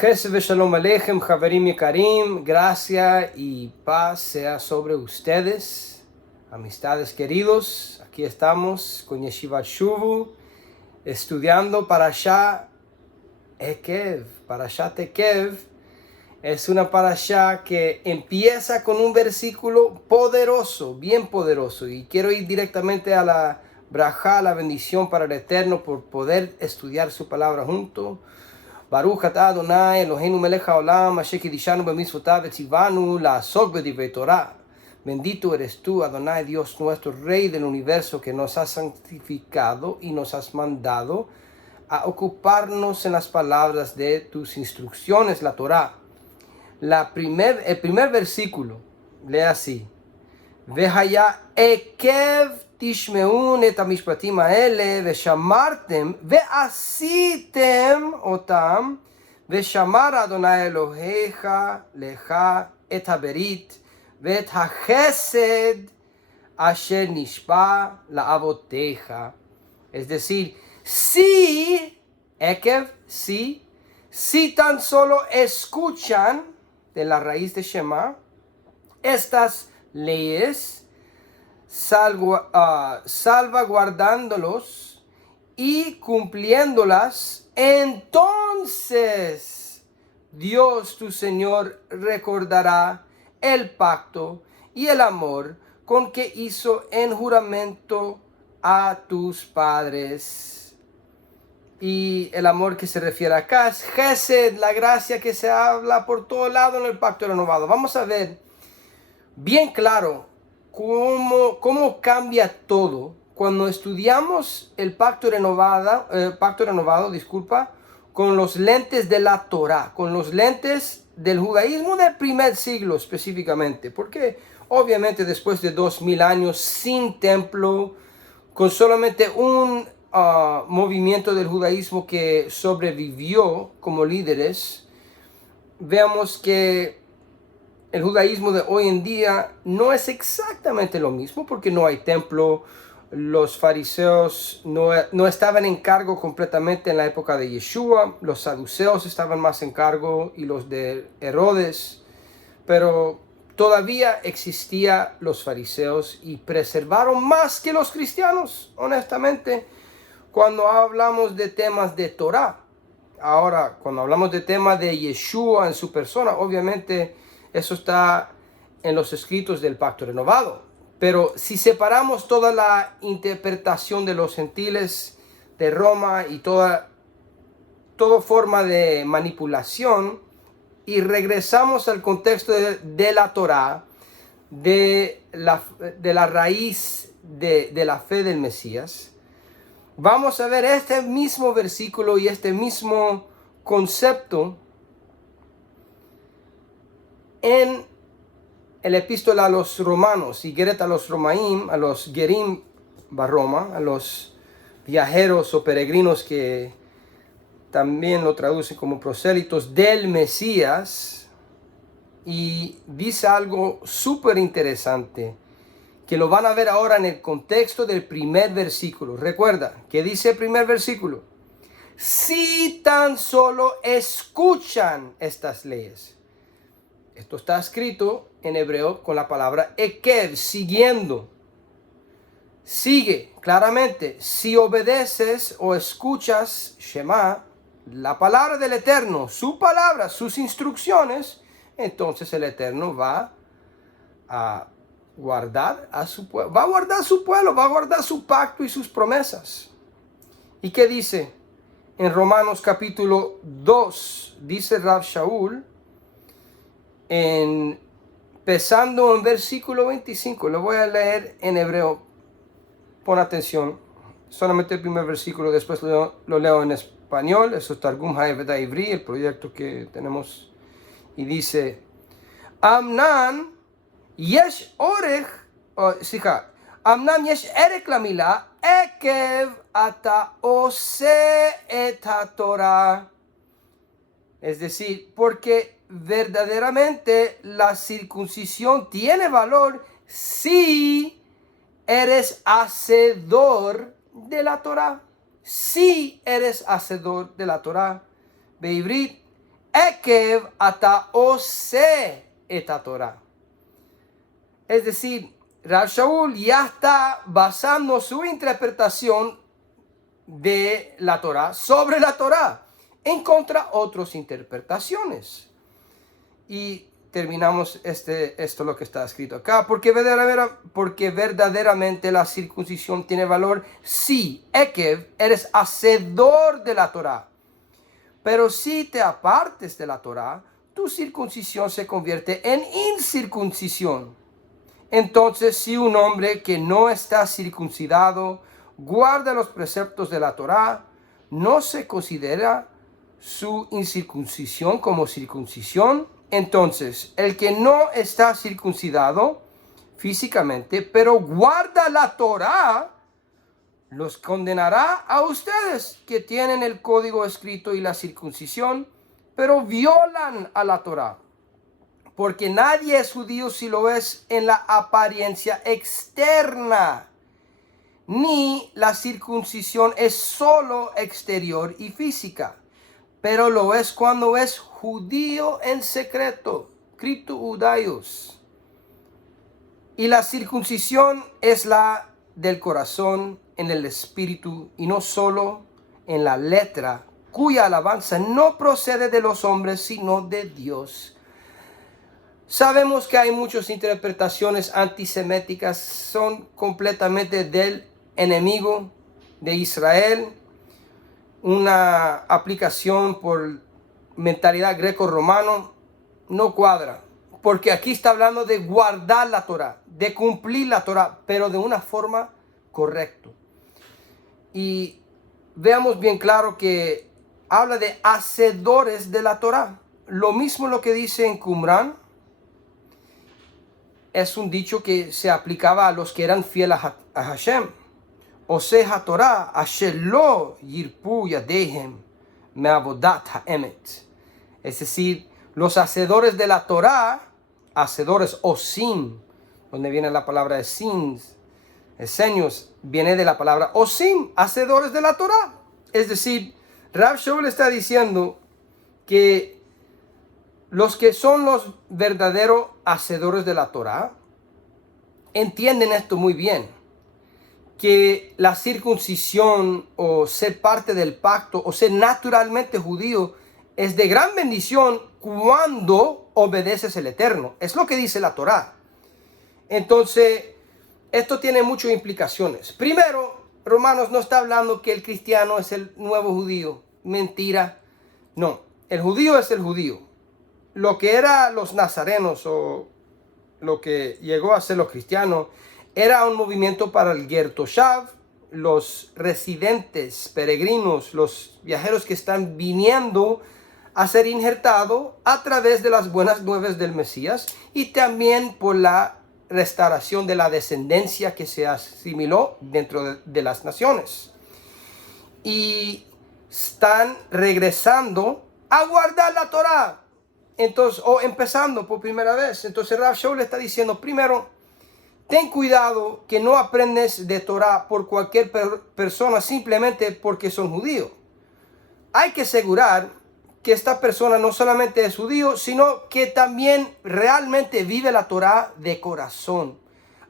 Jesús Shalom Aleichem, Javerim Yekarim, gracia y paz sea sobre ustedes, amistades queridos. Aquí estamos con Yeshivat Shuvu, estudiando Parashá Ekev. Parashá Ekev es una parashá que empieza con un versículo poderoso, bien poderoso. Y quiero ir directamente a la brajá, la bendición para el Eterno por poder estudiar su palabra junto. Baruch atah Adonai Eloheinu melech haolam asher kidishanu b'mitzvotav v'tzivanu la'asok b'divrei Torah. Bendito eres tú, Adonai, Dios nuestro, Rey del universo, que nos has santificado y nos has mandado a ocuparnos en las palabras de tus instrucciones, la Torah. El primer versículo lee así: Vehaya ekev תשמעון את המשפטים האלה ושמרתם ועשיתם אותם ושמר אדוני אלוהיך לך את הברית ואת החסד אשר נשבע לאבותיך. Es decir, si, ekev, si tan solo escuchan, de la raíz de Shema, estas leyes, salvaguardándolos y cumpliéndolas, entonces Dios tu Señor recordará el pacto y el amor con que hizo en juramento a tus padres. Y el amor que se refiere acá es Gesed, la gracia que se habla por todo lado en el pacto renovado. Vamos a ver bien claro cómo cambia todo cuando estudiamos el pacto renovado, con los lentes de la Torah, con los lentes del judaísmo del primer siglo específicamente, porque obviamente después de 2000 años sin templo, con solamente un movimiento del judaísmo que sobrevivió como líderes, veamos que el judaísmo de hoy en día no es exactamente lo mismo, porque no hay templo. Los fariseos no estaban en cargo completamente en la época de Yeshua. Los saduceos estaban más en cargo y los de Herodes. Pero todavía existían los fariseos y preservaron más que los cristianos, honestamente, cuando hablamos de temas de Torah. Ahora, cuando hablamos de temas de Yeshua en su persona, obviamente eso está en los escritos del pacto renovado. Pero si separamos toda la interpretación de los gentiles de Roma y toda forma de manipulación, y regresamos al contexto de la Torá, de la raíz de la fe del Mesías, vamos a ver este mismo versículo y este mismo concepto en el epístola a los romanos, y Geret a los Romaim, a los Gerim Barroma, a los viajeros o peregrinos, que también lo traducen como prosélitos del Mesías. Y dice algo súper interesante, que lo van a ver ahora en el contexto del primer versículo. Recuerda, ¿qué dice el primer versículo? Si tan solo escuchan estas leyes. Esto está escrito en hebreo con la palabra ekev, siguiendo. Sigue, claramente. Si obedeces o escuchas Shema, la palabra del Eterno, su palabra, sus instrucciones, entonces el Eterno va a guardar a su pueblo. Va a guardar su pueblo, va a guardar su pacto y sus promesas. ¿Y qué dice? En Romanos capítulo 2, dice Rav Shaul, empezando en versículo 25, lo voy a leer en hebreo, pon atención, solamente el primer versículo, después lo leo en español. Eso es Targum Ha'eved Ivri, el proyecto que tenemos, y dice: Amnan yesh orech, Amnan yesh erech lamila ekev ata ose et haTorah. Es decir, porque verdaderamente la circuncisión tiene valor si eres hacedor de la Torah. Si eres hacedor de la Torah. Beibrit, Ekev ata ose et Torah. Es decir, Rav Shaul ya está basando su interpretación de la Torah sobre la Torah en contra otras interpretaciones. Y terminamos esto lo que está escrito acá. Porque verdaderamente la circuncisión tiene valor si, Ekev, eres hacedor de la Torah. Pero si te apartes de la Torah, tu circuncisión se convierte en incircuncisión. Entonces, si un hombre que no está circuncidado guarda los preceptos de la Torah, no se considera su incircuncisión como circuncisión. Entonces, el que no está circuncidado físicamente, pero guarda la Torah, los condenará a ustedes que tienen el código escrito y la circuncisión, pero violan a la Torah. Porque nadie es judío si lo es en la apariencia externa, ni la circuncisión es solo exterior y física, pero lo es cuando es judío en secreto, cripto judaios. Y la circuncisión es la del corazón en el espíritu y no solo en la letra, cuya alabanza no procede de los hombres, sino de Dios. Sabemos que hay muchas interpretaciones antiseméticas, son completamente del enemigo de Israel, una aplicación por mentalidad greco-romano, no cuadra, porque aquí está hablando de guardar la Torah, de cumplir la Torah, pero de una forma correcta. Y veamos bien claro que habla de hacedores de la Torah. Lo mismo lo que dice en Qumran, es un dicho que se aplicaba a los que eran fieles a Hashem. Oseh HaTorah, asher lo yirpu yadehem me'avodat ha'emet. Es decir, los hacedores de la Torah, hacedores osim, donde viene la palabra esim, esenios, viene de la palabra osim, hacedores de la Torah. Es decir, Rav Shaul está diciendo que los que son los verdaderos hacedores de la Torah entienden esto muy bien, que la circuncisión o ser parte del pacto o ser naturalmente judío es de gran bendición cuando obedeces el Eterno. Es lo que dice la Torah. Entonces, esto tiene muchas implicaciones. Primero, Romanos no está hablando que el cristiano es el nuevo judío. Mentira. No, el judío es el judío. Lo que eran los nazarenos o lo que llegó a ser los cristianos era un movimiento para el Ger Toshav, los residentes, peregrinos, los viajeros que están viniendo a ser injertados a través de las buenas nuevas del Mesías y también por la restauración de la descendencia que se asimiló dentro de las naciones. Y están regresando a guardar la Torah. Entonces, o empezando por primera vez. Entonces Rav Shaul le está diciendo, primero, ten cuidado que no aprendes de Torah por cualquier persona simplemente porque son judíos. Hay que asegurar que esta persona no solamente es judío, sino que también realmente vive la Torah de corazón,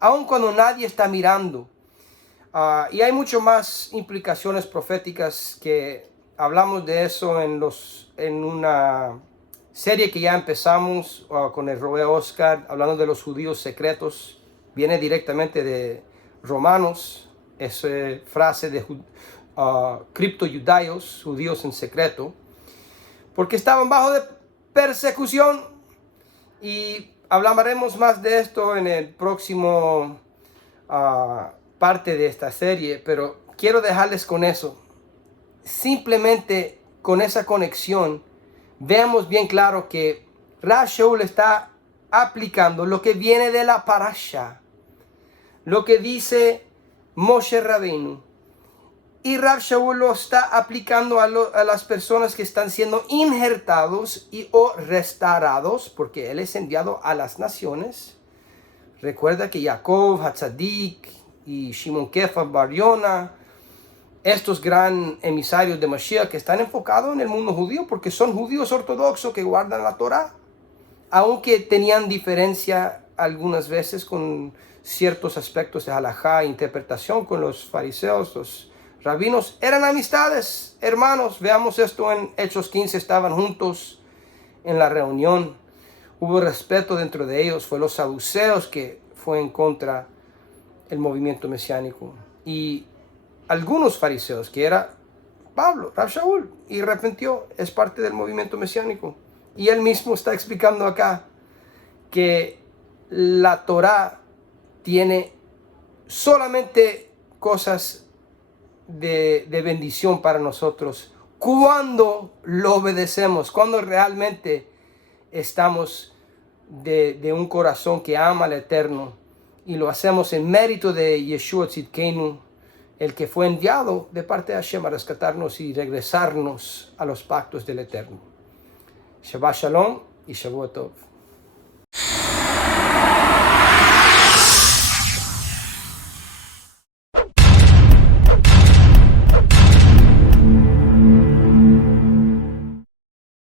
aun cuando nadie está mirando. Y hay mucho más implicaciones proféticas que hablamos de eso en una serie que ya empezamos con el Roe Oscar, hablando de los judíos secretos. Viene directamente de Romanos, esa frase de criptojudaios, judíos en secreto, porque estaban bajo de persecución. Y hablaremos más de esto en el próximo parte de esta serie, pero quiero dejarles con eso. Simplemente con esa conexión veamos bien claro que Rav Shaul está aplicando lo que viene de la parasha, lo que dice Moshe Rabbeinu, y Rav Shaul lo está aplicando a las personas que están siendo injertados o restaurados, porque él es enviado a las naciones. Recuerda que Jacob, Hatzadik y Shimon Kefa, Bar Yona estos gran emisarios de Mashiach que están enfocados en el mundo judío porque son judíos ortodoxos que guardan la Torá, aunque tenían diferencia algunas veces con ciertos aspectos de halajá e interpretación con los fariseos, los rabinos, eran amistades, hermanos. Veamos esto en Hechos 15, estaban juntos en la reunión, hubo respeto dentro de ellos. Fue los saduceos que fue en contra el movimiento mesiánico, y algunos fariseos, que era Pablo, Rab Shaul, y arrepintió, es parte del movimiento mesiánico. Y él mismo está explicando acá que la Torá tiene solamente cosas de bendición para nosotros cuando lo obedecemos, cuando realmente estamos de un corazón que ama al Eterno, y lo hacemos en mérito de Yeshua Tzidkenu, el que fue enviado de parte de Hashem a rescatarnos y regresarnos a los pactos del Eterno. Shabbat Shalom y Shavuot Tov.